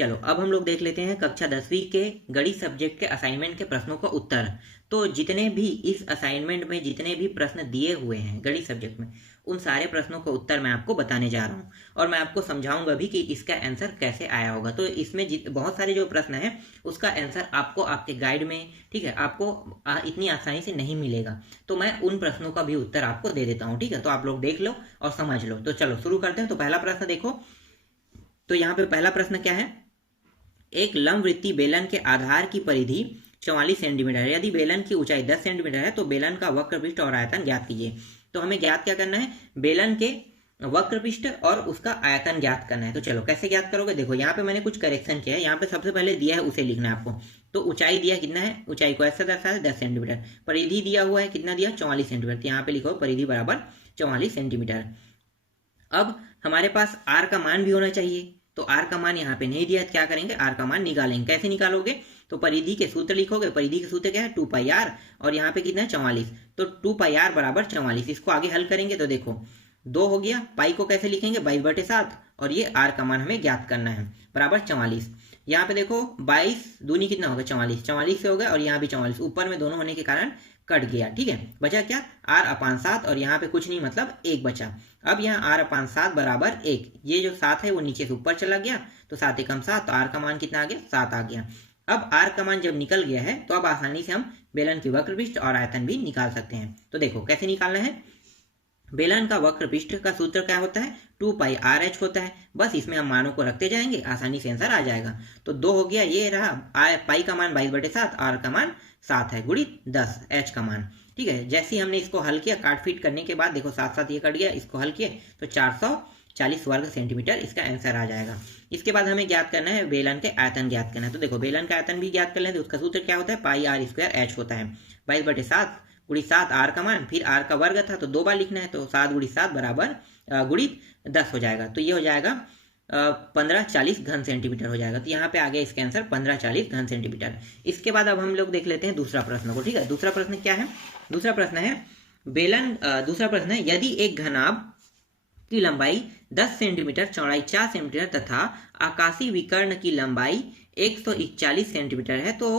चलो अब हम लोग देख लेते हैं कक्षा 10वीं के गणित सब्जेक्ट के असाइनमेंट के प्रश्नों का उत्तर। तो जितने भी इस असाइनमेंट में जितने भी प्रश्न दिए हुए हैं गणित सब्जेक्ट में, उन सारे प्रश्नों का उत्तर मैं आपको बताने जा रहा हूँ और मैं आपको समझाऊंगा भी कि इसका आंसर कैसे आया होगा। तो इसमें बहुत सारे जो प्रश्न हैं उसका आंसर आपको आपके गाइड में, ठीक है, आपको इतनी आसानी से नहीं मिलेगा। तो मैं उन प्रश्नों का भी उत्तर आपको दे देता हूँ, ठीक है। तो आप लोग देख लो और समझ लो। तो चलो शुरू करते हैं। तो पहला प्रश्न देखो। तो यहाँ पे पहला प्रश्न क्या है, एक लंबवृत्तीय बेलन के आधार की परिधि 44 सेंटीमीटर है। यदि बेलन की ऊंचाई 10 सेंटीमीटर है तो बेलन का वक्रपृष्ठ और आयतन ज्ञात कीजिए। तो हमें ज्ञात क्या करना है, बेलन के वक्रपृष्ठ और उसका आयतन ज्ञात करना है। तो चलो कैसे ज्ञात करोगे, देखो यहाँ पे मैंने कुछ करेक्शन किया है। यहाँ पे सबसे पहले दिया है उसे लिखना है आपको। तो ऊंचाई दिया कितना है, ऊंचाई को ऐसे दर्शाया है 10 सेंटीमीटर। परिधि दिया हुआ है कितना दिया, 44 सेंटीमीटर। तो यहाँ पे लिखो परिधि बराबर 44 सेंटीमीटर। अब हमारे पास आर का मान भी होना चाहिए। तो आर का मान यहाँ पे नहीं दिया, क्या करेंगे, आर का मान निकालेंगे। कैसे निकालोगे, तो परिधि के सूत्र लिखोगे। परिधि के सूत्र क्या है, 2 पाई आर, और यहाँ पे कितना है 44। तो 2 पाई आर बराबर 44। इसको आगे हल करेंगे तो देखो 2 हो गया। पाई को कैसे लिखेंगे, 22/7, और ये आर का मान हमें ज्ञात करना है बराबर 44। यहाँ पे देखो 22 दूनी कितना होगा 44, 44 से हो गया, और यहाँ भी 44, ऊपर में दोनों होने के कारण कट गया, ठीक है। बचा क्या, r/7, और यहाँ पे कुछ नहीं मतलब 1 बचा। अब यहाँ r/7 बराबर 1, ये जो 7 है वो नीचे से ऊपर चला गया, तो 7 एकम 7, तो r का मान कितना आ गया, 7 आ गया। अब r का मान जब निकल गया है तो अब आसानी से हम बेलन की वक्रपृष्ठ और आयतन भी निकाल सकते हैं। तो देखो कैसे निकालना है, बेलन का वक्रपृष्ठ का सूत्र क्या होता है, 2 पाई RH होता है। बस इसमें हम मानों को रखते जाएंगे, आसानी से आंसर आ जाएगा। तो 2 हो गया, ये रहा पाई का मान 22/7, आर का मान 7 है, गुणित 10 H का मान, ठीक है। जैसे ही हमने इसको हल किया, काट फीट करने के बाद देखो साथ साथ ये कट गया, इसको हल किए तो 440 वर्ग सेंटीमीटर इसका आंसर आ जाएगा। इसके बाद हमें ज्ञात करना है बेलन के आयतन ज्ञात करना है। तो देखो बेलन का आयतन भी ज्ञात कर लें। तो उसका सूत्र क्या होता है, पाई r² H होता है। 22/7 गुणित 7 आर का मान, फिर आर का वर्ग था तो 2 बार लिखना है, तो 7 गुणित 7 बराबर गुणित 10 हो जाएगा। तो ये हो जाएगा 1540 घन सेंटीमीटर हो जाएगा। तो यहाँ पे आ गया इसका आंसर 1540 घन सेंटीमीटर। इसके बाद अब हम लोग देख लेते हैं दूसरा प्रश्न को, ठीक है। दूसरा प्रश्न क्या है, दूसरा प्रश्न है दूसरा प्रश्न है, यदि एक घनाभ की लंबाई 10 सेंटीमीटर, चौड़ाई 4 सेंटीमीटर तथा आकाशीय विकर्ण की लंबाई 141 सेंटीमीटर है तो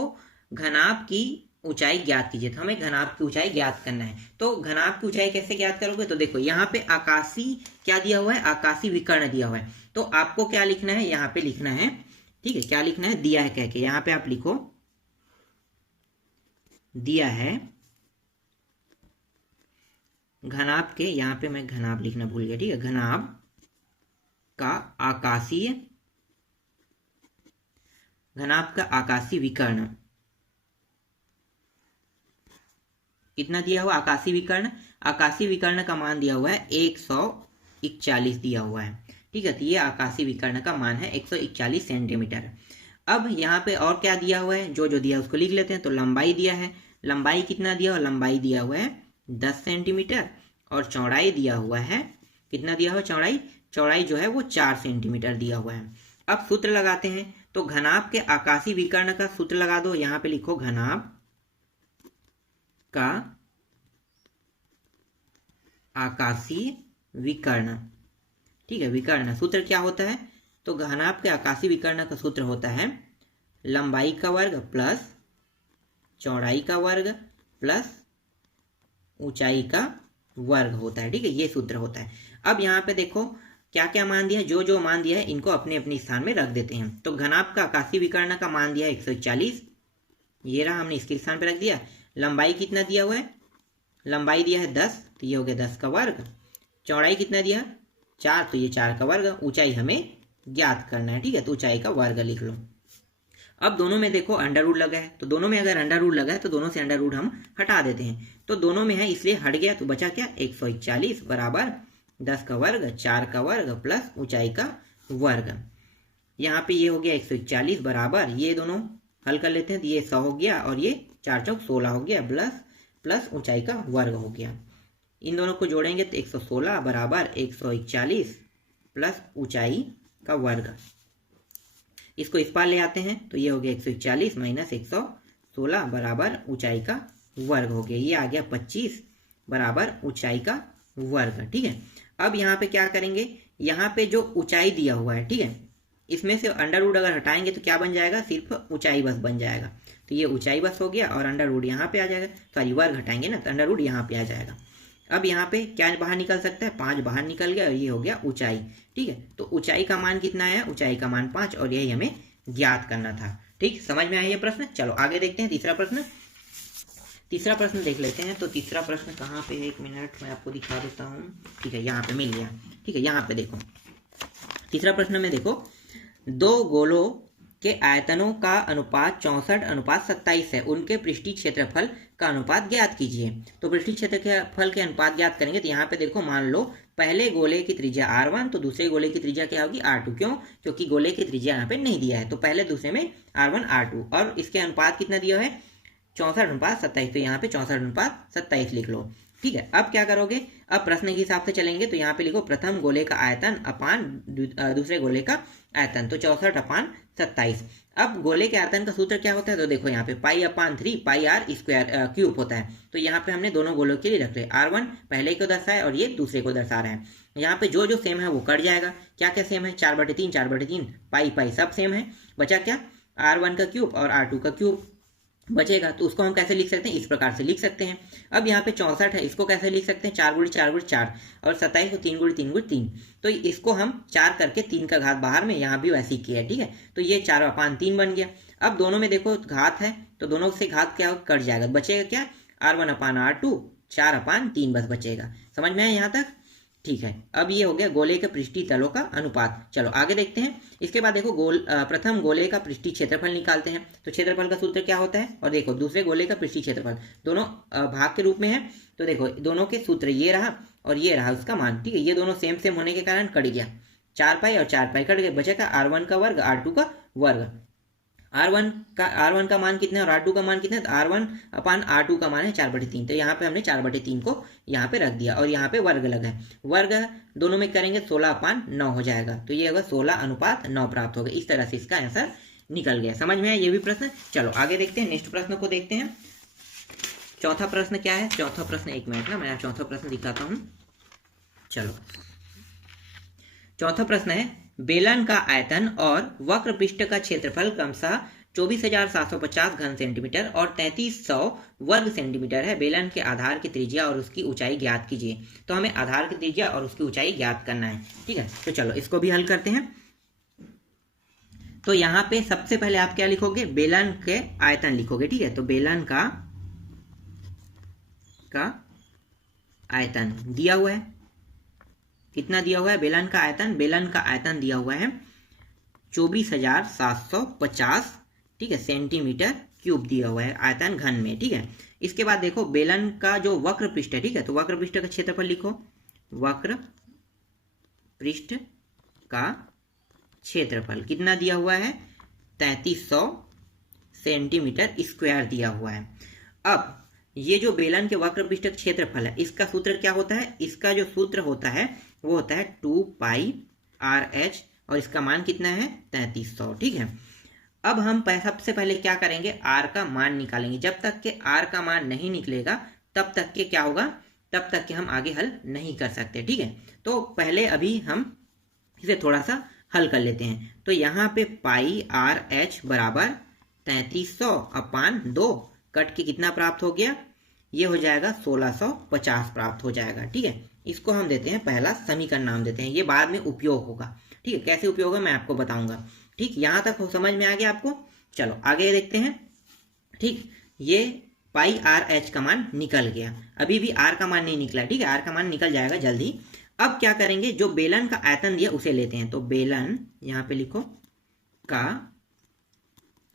घनाभ की ऊंचाई ज्ञात कीजिए। तो हमें घनाभ की ऊंचाई ज्ञात करना है। तो घनाभ की ऊंचाई कैसे ज्ञात करोगे, तो देखो यहाँ पे आकाशीय क्या दिया हुआ है, आकाशीय विकर्ण दिया हुआ है। तो आपको क्या लिखना है, यहाँ पे लिखना है, ठीक है, क्या लिखना है, दिया है कह के, यहाँ पे आप लिखो दिया है घनाभ के, यहाँ पे मैं घनाभ लिखना भूल गया, ठीक है। घनाभ का आकाशीय विकर्ण कितना दिया हुआ, आकाशीय विकर्ण का मान दिया हुआ है 141 दिया हुआ है, ठीक है। तो ये आकाशीय विकर्ण का मान है 141 सेंटीमीटर। अब यहाँ पे और क्या दिया हुआ है, जो जो दिया है उसको लिख लेते हैं। तो लंबाई दिया है, लंबाई कितना दिया हुआ, लंबाई दिया हुआ है 10 सेंटीमीटर, और चौड़ाई दिया हुआ है कितना दिया हुआ, चौड़ाई जो है वो 4 सेंटीमीटर दिया हुआ है। अब सूत्र लगाते हैं। तो घनाभ के आकाशीय विकर्ण का सूत्र लगा दो। यहाँ पे लिखो घनाभ का आकाशीय विकर्ण, ठीक है, विकर्ण सूत्र क्या होता है, तो घनाभ के आकाशीय विकर्ण का सूत्र होता है लंबाई का वर्ग प्लस चौड़ाई का वर्ग प्लस ऊंचाई का वर्ग होता है, ठीक है, ये सूत्र होता है। अब यहाँ पे देखो क्या क्या मान दिया है, जो जो मान दिया है इनको अपने अपने स्थान में रख देते हैं। तो घनाभ का आकाशीय विकर्ण का मान दिया है 141, ये रहा, हमने इसके स्थान पे रख दिया। लंबाई कितना दिया हुआ है, लंबाई दिया है 10, तो ये हो गया 10 का वर्ग। चौड़ाई कितना दिया, 4, तो ये 4 का वर्ग। ऊंचाई हमें ज्ञात करना है, ठीक है, तो ऊंचाई का वर्ग लिख लो। अब दोनों में देखो अंडर रूट लगा है, तो दोनों में अगर अंडर रूट लगा है तो दोनों से अंडर रूट हम हटा देते हैं। तो दोनों में है इसलिए हट गया, तो बचा क्या, 141 बराबर 10 का वर्ग, 4 का वर्ग प्लस ऊंचाई का वर्ग। यहाँ पे ये हो गया 141 बराबर, ये दोनों हल कर लेते हैं, तो ये 100 हो गया, और ये 4 चौक 16 हो गया, प्लस ऊंचाई का वर्ग हो गया। इन दोनों को जोड़ेंगे तो 116 बराबर 141 प्लस ऊंचाई का वर्ग। इसको इस पार ले आते हैं तो ये हो गया 141 माइनस 116 बराबर ऊंचाई का वर्ग हो गया। ये आ गया 25 बराबर ऊंचाई का वर्ग, ठीक है। अब यहाँ पे क्या करेंगे, यहाँ पे जो ऊंचाई दिया हुआ है, ठीक है, इसमें से अंडर रूट अगर हटाएंगे तो क्या बन जाएगा, सिर्फ ऊंचाई बस बन जाएगा। तो ये ऊंचाई बस हो गया और अंडर रूट यहाँ पे आ जाएगा, सॉरी वर्ग हटाएंगे ना तो अंडर रूट यहाँ पे आ जाएगा। अब यहाँ पे क्या बाहर निकल सकता है, 5 बाहर निकल गया और ये हो गया ऊंचाई। ठीक है, तो ऊंचाई का मान कितना है, ऊंचाई का मान 5 और यही हमें ज्ञात करना था। ठीक, समझ में आया ये प्रश्न। चलो आगे देखते हैं तीसरा प्रश्न। तीसरा प्रश्न देख लेते हैं। तो तीसरा प्रश्न कहाँ पे है, 1 मिनट मैं आपको दिखा देता हूँ। ठीक है, यहाँ पे मिल गया। ठीक है, यहाँ पे देखो तीसरा प्रश्न में देखो, दो गोलों के आयतनों का अनुपात 64:27 है, उनके पृष्ठीय क्षेत्रफल का अनुपात ज्ञात कीजिए। तो पृष्ठीय क्षेत्रफल के अनुपात ज्ञात करेंगे तो यहाँ पे देखो, मान लो पहले गोले की त्रिज्या r1 तो दूसरे गोले की त्रिज्या क्या होगी, r2। क्यों, क्योंकि गोले की त्रिज्या यहाँ पे नहीं दिया है, तो पहले दूसरे में r1 r2 और इसके अनुपात कितना दिया है 64:27, तो यहाँ पे 64:27 लिख लो। ठीक है, अब क्या करोगे, अब प्रश्न के हिसाब से चलेंगे तो यहाँ पे लिखो प्रथम गोले का आयतन अपान दूसरे गोले का आयतन, तो 64/27। अब गोले के आयतन का सूत्र क्या होता है, तो देखो यहाँ पे π/3 πr² क्यूब होता है। तो यहाँ पे हमने दोनों गोलों के लिए रख रहे, r1 पहले को दर्शाए और ये दूसरे को दर्शा रहे हैं। यहाँ पे जो जो सेम है वो कट जाएगा। क्या क्या सेम है, 4/3 4/3 पाई सब सेम है। बचा क्या, r1 का क्यूब और r2 का क्यूब बचेगा। तो उसको हम कैसे लिख सकते हैं, इस प्रकार से लिख सकते हैं। अब यहाँ पे 64 है, इसको कैसे लिख सकते हैं, 4 × 4 × 4 और 27 को 3 × 3 × 3। तो इसको हम 4 करके 3 का घात बाहर में, यहाँ भी वैसे ही किया है। ठीक है, तो ये 4/3 बन गया। अब दोनों में देखो घात है तो दोनों से घात क्या कट जाएगा, बचेगा क्या, r1/r2 4/3 बस बचेगा। समझ में आया यहाँ तक। ठीक है, अब ये हो गया गोले के पृष्ठीय तलों का अनुपात। चलो आगे देखते हैं। इसके बाद देखो प्रथम गोले का पृष्ठीय क्षेत्रफल निकालते हैं। तो क्षेत्रफल का सूत्र क्या होता है, और देखो दूसरे गोले का पृष्ठीय क्षेत्रफल दोनों भाग के रूप में है। तो देखो दोनों के सूत्र ये रहा और ये रहा उसका मान। ठीक है, ये दोनों सेम सेम होने के कारण कट गया, 4 पाई और 4 पाई कट गए, बचेगा r1 का वर्ग r2 का वर्ग। r1 का मान कितना है और r2 का मान कितना है, तो r1/r2 का मान है 4/3। तो यहाँ पे हमने 4/3 को यहाँ पे रख दिया और यहाँ पे वर्ग लगा है। वर्ग दोनों में करेंगे 16/9 हो जाएगा। तो ये होगा 16:9 प्राप्त होगा। इस तरह से इसका आंसर निकल गया। समझ में आया ये भी प्रश्न। चलो आगे देखते हैं, नेक्स्ट प्रश्न को देखते हैं। चौथा प्रश्न क्या है, चौथा प्रश्न, 1 मिनट ना मैं चौथा प्रश्न दिखाता हूँ। चलो चौथा प्रश्न है, बेलन का आयतन और वक्र पृष्ठ का क्षेत्रफल क्रमशः 24,750 घन सेंटीमीटर और 3300 वर्ग सेंटीमीटर है। बेलन के आधार की त्रिज्या और उसकी ऊंचाई ज्ञात कीजिए। तो हमें आधार की त्रिज्या और उसकी ऊंचाई ज्ञात करना है। ठीक है, तो चलो इसको भी हल करते हैं। तो यहाँ पे सबसे पहले आप क्या लिखोगे, बेलन के आयतन लिखोगे। ठीक है, तो बेलन का आयतन दिया हुआ है, कितना दिया हुआ है, बेलन का आयतन, बेलन का आयतन दिया हुआ है 24,750। ठीक है, सेंटीमीटर क्यूब दिया हुआ है आयतन घन में। ठीक है, इसके बाद देखो बेलन का जो वक्र पृष्ठ है, ठीक है, तो वक्र पृष्ठ का क्षेत्रफल लिखो, वक्र पृष्ठ का क्षेत्रफल कितना दिया हुआ है, 3300 सेंटीमीटर स्क्वायर दिया हुआ है। अब ये जो बेलन के वक्र पृष्ठ का क्षेत्रफल है, इसका सूत्र क्या होता है, इसका जो सूत्र होता है वो होता है 2πrh और इसका मान कितना है 3300। ठीक है, अब हम सबसे पहले क्या करेंगे, r का मान निकालेंगे। जब तक के r का मान नहीं निकलेगा तब तक के क्या होगा, तब तक के हम आगे हल नहीं कर सकते। ठीक है, तो पहले अभी हम इसे थोड़ा सा हल कर लेते हैं। तो यहाँ पे πrh बराबर 3300/2 कट के कितना प्राप्त हो गया, ये हो जाएगा 1650 प्राप्त हो जाएगा। ठीक है, इसको हम देते हैं पहला समीकरण नाम देते हैं, ये बाद में उपयोग होगा। ठीक है, कैसे उपयोग होगा मैं आपको बताऊंगा। ठीक, यहाँ तक समझ में आ गया आपको। चलो आगे देखते हैं। ठीक, ये πrh का मान निकल गया, अभी भी r का मान नहीं निकला। ठीक है, r का मान निकल जाएगा जल्दी। अब क्या करेंगे, जो बेलन का आयतन दिया उसे लेते हैं। तो बेलन यहाँ पे लिखो का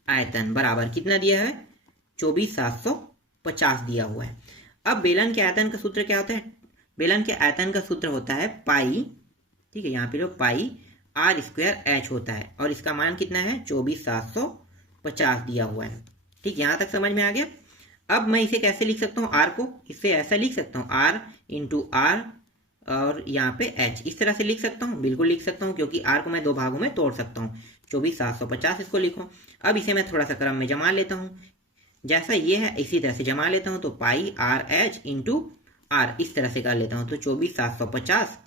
आयतन बराबर कितना दिया है, 24,750 दिया हुआ है। अब बेलन के आयतन का सूत्र क्या होता है, बेलन के आयतन का सूत्र होता है पाई, ठीक है, यहाँ पे जो पाई r² h होता है और इसका मान कितना है 24,750 दिया हुआ है। ठीक, यहाँ तक समझ में आ गया। अब मैं इसे कैसे लिख सकता हूँ, r को इससे ऐसा लिख सकता हूँ, r × r और यहाँ पे h, इस तरह से लिख सकता हूँ, बिल्कुल लिख सकता हूँ, क्योंकि r को मैं दो भागों में तोड़ सकता हूँ। 24,750 इसको लिखो। अब इसे मैं थोड़ा सा क्रम में जमा लेता हूँ, जैसा ये है इसी तरह से जमा लेता हूँ। तो πrh × r इस तरह से कर लेता हूँ। तो 24,750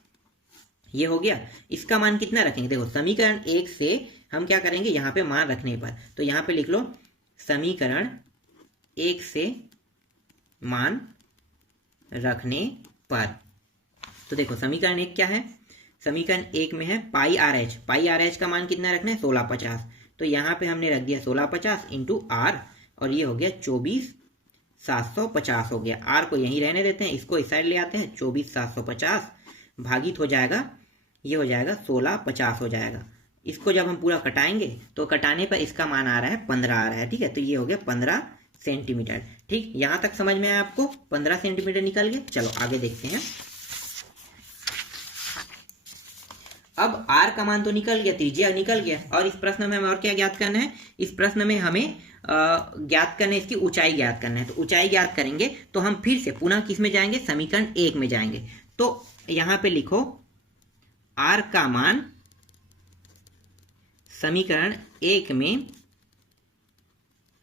ये हो गया। इसका मान कितना रखेंगे, देखो समीकरण 1 से हम क्या करेंगे, यहाँ पे मान रखने पर, तो यहाँ पे लिख लो समीकरण 1 से मान रखने पर। तो देखो समीकरण 1 क्या है, समीकरण 1 में है पाई आर एच का मान कितना रखना है 1650। तो यहाँ पे हमने रख दिया 1650 इंटू आर, और ये हो गया 24750 हो गया। आर को यहीं रहने देते हैं, इसको इस साइड ले आते हैं, 24750 भागित हो जाएगा, ये हो जाएगा 1650 हो जाएगा। इसको जब हम पूरा कटाएंगे तो कटाने पर इसका मान आ रहा है 15 आ रहा है, ठीक है। तो ये हो गया 15 सेंटीमीटर। ठीक, यहाँ तक समझ में आया आपको, 15 सेंटीमीटर निकल गया। चलो आगे देखते हैं। अब आर का मान तो निकल गया, त्रिज्या निकल गया, और इस प्रश्न में हमें और क्या ज्ञात करना है, इस प्रश्न में हमें ज्ञात करना है इसकी ऊंचाई ज्ञात करना है। तो ऊंचाई ज्ञात करेंगे तो हम फिर से पुनः किस में जाएंगे, समीकरण 1 में जाएंगे। तो यहां पे लिखो आर का मान समीकरण 1 में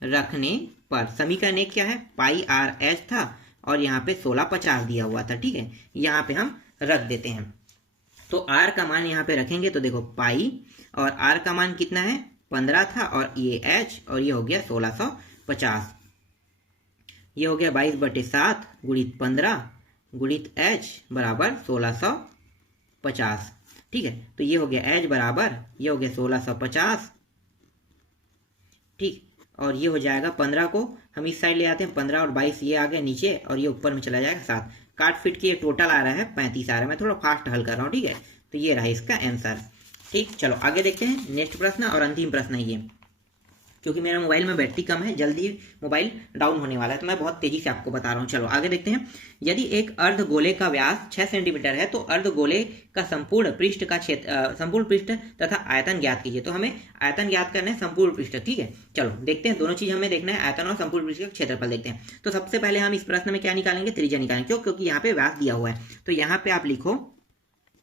रखने पर, समीकरण 1 क्या है, पाई आर एच था और यहाँ पे 1650 दिया हुआ था, ठीक है। यहाँ पे हम रख देते हैं। तो आर का मान यहाँ पे रखेंगे तो देखो पाई, और आर का मान कितना है 15 था, और ये एच, और ये हो गया 1650। ये हो गया 22/7 गुणित 15 गुणित एच बराबर 1650, ठीक है। तो ये हो गया एच बराबर, ये हो गया 1650, ठीक। और ये हो जाएगा 15 को हम इस साइड ले आते हैं, 15 और 22 ये आ गया नीचे, और ये ऊपर में चला जाएगा 7। काट फिट के टोटल आ रहा है 35 आ रहा है। मैं थोड़ा फास्ट हल कर रहा हूँ, ठीक है। तो ये रहा इसका आंसर, ठीक। चलो आगे देखते हैं नेक्स्ट प्रश्न और अंतिम प्रश्न है ये, क्योंकि मेरा मोबाइल में बैटरी कम है, जल्दी मोबाइल डाउन होने वाला है, तो मैं बहुत तेजी से आपको बता रहा हूँ। चलो आगे देखते हैं। यदि एक अर्धगोले का व्यास 6 सेंटीमीटर है तो अर्धगोले का संपूर्ण पृष्ठ का क्षेत्र, संपूर्ण पृष्ठ तथा आयतन ज्ञात कीजिए। तो हमें आयतन ज्ञात करना है, संपूर्ण पृष्ठ, ठीक है। चलो देखते हैं, दोनों चीज हमें देखना है, आयतन और संपूर्ण पृष्ठ का क्षेत्रफल देखते हैं। तो सबसे पहले हम इस प्रश्न में क्या निकालेंगे, त्रिज्या निकालेंगे। क्यों, क्योंकि यहाँ पे व्यास दिया हुआ है। तो यहाँ पे आप लिखो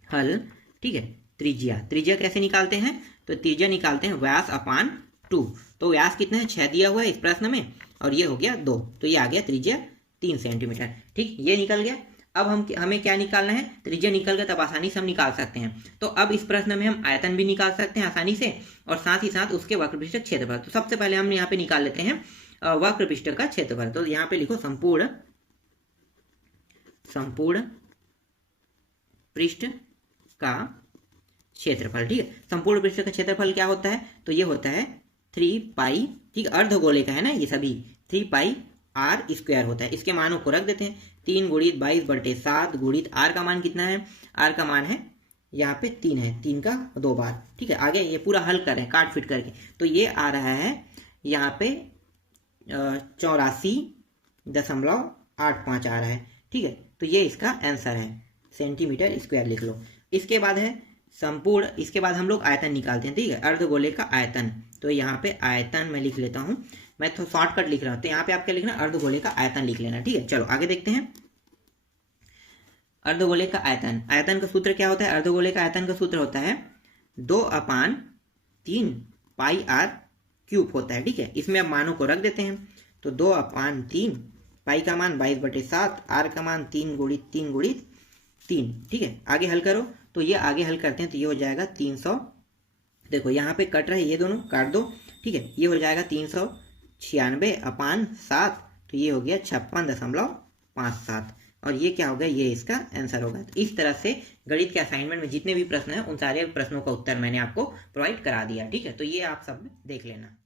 हल, ठीक है। त्रिज्या कैसे निकालते हैं, तो त्रिज्या निकालते हैं व्यास अपान 2। तो व्यास कितना है 6 दिया हुआ है इस प्रश्न में, और ये हो गया 2, तो ये आ गया त्रिज्या 3 सेंटीमीटर, ठीक। ये निकल गया। अब हमें क्या निकालना है, त्रिज्या निकल गया, तब आसानी से हम निकाल सकते हैं। तो अब इस प्रश्न में हम आयतन भी निकाल सकते हैं आसानी से, और साथ ही साथ उसके वक्रपृष्ठ क्षेत्रफल। तो सबसे पहले हम यहाँ पे निकाल लेते हैं वक्रपृष्ठ का क्षेत्रफल। तो यहाँ पे लिखो संपूर्ण पृष्ठ का क्षेत्रफल, ठीक है। संपूर्ण पृष्ठ का क्षेत्रफल क्या होता है, तो ये होता है 3 पाई, ठीक, अर्धगोले का है ना ये सभी, 3 पाई आर स्क्वायर होता है। इसके मानों को रख देते हैं, 3 गुणित 22/7 गुणित आर का मान कितना है, आर का मान है यहाँ पे 3 है, 3 का 2 बार, ठीक है। आगे ये पूरा हल करें काट फिट करके, तो ये आ रहा है यहाँ पे 84.85 आ रहा है, ठीक है। तो ये इसका आंसर है, सेंटीमीटर स्क्वायर लिख लो। इसके बाद है संपूर्ण, इसके बाद हम लोग आयतन निकालते हैं, ठीक है, अर्धगोले का आयतन। तो यहाँ पे आयतन मैं लिख लेता हूँ, मैं तो शॉर्टकट लिख रहा हूँ, तो यहाँ पे आप क्या लिखना, अर्धगोले का आयतन लिख लेना, ठीक है। चलो आगे देखते हैं अर्धगोले का आयतन। आयतन का सूत्र क्या होता है, अर्धगोले का आयतन का सूत्र होता है 2/3 पाई आर क्यूब होता है, ठीक है। इसमें अब मानों को रख देते हैं, तो 2/3, पाई का मान 22/7, आर का मान 3 गुणित 3 गुणित 3, ठीक है। आगे हल करो, तो ये आगे हल करते हैं, तो ये हो जाएगा 300, देखो यहाँ पे कट रहे ये दोनों, काट दो, ठीक है। ये हो जाएगा 396/7, तो ये हो गया 56.57, और ये क्या होगा, ये इसका आंसर होगा। तो इस तरह से गणित के असाइनमेंट में जितने भी प्रश्न हैं उन सारे प्रश्नों का उत्तर मैंने आपको प्रोवाइड करा दिया, ठीक है। तो ये आप सब देख लेना।